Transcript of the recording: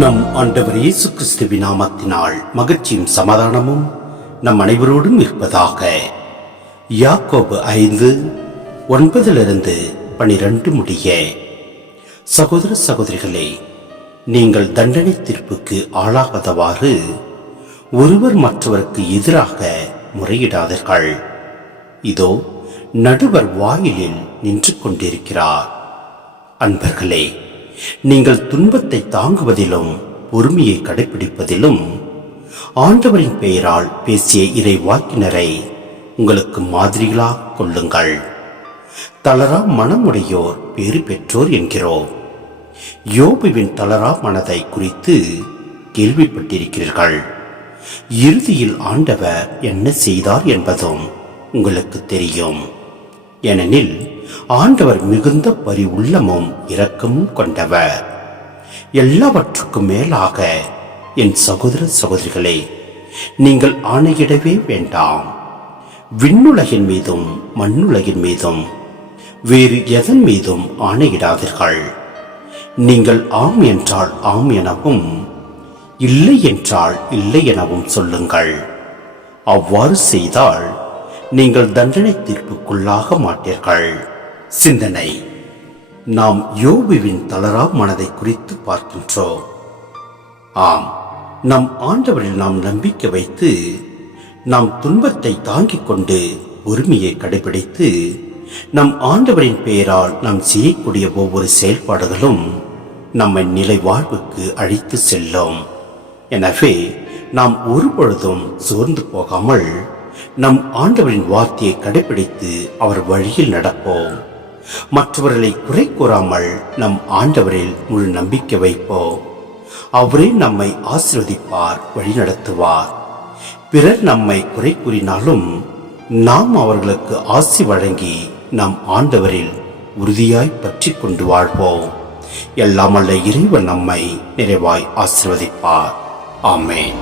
நம் ஆண்டவர் இயேசு கிறிஸ்துவின் நாமத்தினால் மகிழ்ச்சியும் சமாதானமும் நம் அனைவரோடும் இருப்பதாக. யாக்கோபு 5:9-12 முடிய. சகோதர சகோதரிகளே, நீங்கள் தண்டனை தீர்ப்புக்கு ஆளாகாதவாறு ஒருவர் மற்றவருக்கு எதிராக முறையிடாதீர்கள். இதோ நடுவர் வாயிலில் நின்று கொண்டிருக்கிறார். அன்பர்களே, நீங்கள் துன்பத்தை தாங்குவதிலும் பொறுமையை கடைபிடிப்பதிலும் ஆண்டவரின் பெயரால் பேசிய இறை வாக்கினரை உங்களுக்கு மாதிரிகளாக கொள்ளுங்கள். தளரா மனமுடையோர் பேறு பெற்றோர் என்கிறோம். யோபுவின் தளரா மனதை குறித்து கேள்விப்பட்டிருக்கிறீர்கள். இறுதியில் ஆண்டவர் என்ன செய்தார் என்பதும் உங்களுக்கு தெரியும். ஏனெனில் ஆண்டவர் மிகுந்த பரிவுள்ளமும் இரக்கமும் கொண்டவர். எல்லாவற்றுக்கும் மேலாக என் சகோதர சகோதரிகளே, நீங்கள் ஆணையிடவே வேண்டாம். விண்ணுலகின் மீதும் மண்ணுலகின் மீதும் வேறு எதன் மீதும் ஆணையிடாதீர்கள். நீங்கள் ஆம் என்றால் ஆம் எனவும் இல்லை என்றால் இல்லை எனவும் சொல்லுங்கள். அவ்வாறு செய்தால் நீங்கள் தண்டனை தீர்ப்புக்குள்ளாக மாட்டீர்கள். சிந்தனை: நாம் யோபுவின் தளரா மனதை குறித்து பார்க்கின்றோம். ஆம், நம் ஆண்டவரில் நாம் நம்பிக்கை வைத்து நாம் துன்பத்தை தாங்கிக் கொண்டு பொறுமையை கடைபிடித்து நம் ஆண்டவரின் பெயரால் நாம் செய்யக்கூடிய ஒவ்வொரு செயல்பாடுகளும் நம்மை நிலை வாழ்வுக்கு அழைத்து செல்லும். எனவே நாம் ஒருபொழுதும் சோர்ந்து போகாமல் நம் ஆண்டவரின் வார்த்தையை கடைபிடித்து அவர் வழியில் நடப்போம். மற்றவர்களை குறை கூறாமல் நம் ஆண்டவரில் முழு நம்பிக்கை வைப்போம். அவரே நம்மை ஆசீர்வதிப்பார், வழிநடத்துவார். பிறர் நம்மை குறை கூறினாலும் நாம் அவர்களுக்கு ஆசி வழங்கி நம் ஆண்டவரில் உறுதியாய் பற்றி கொண்டு வாழ்வோம். எல்லாம் வல்ல இறைவன் நம்மை நிறைவாய் ஆசீர்வதிப்பார். ஆமென்.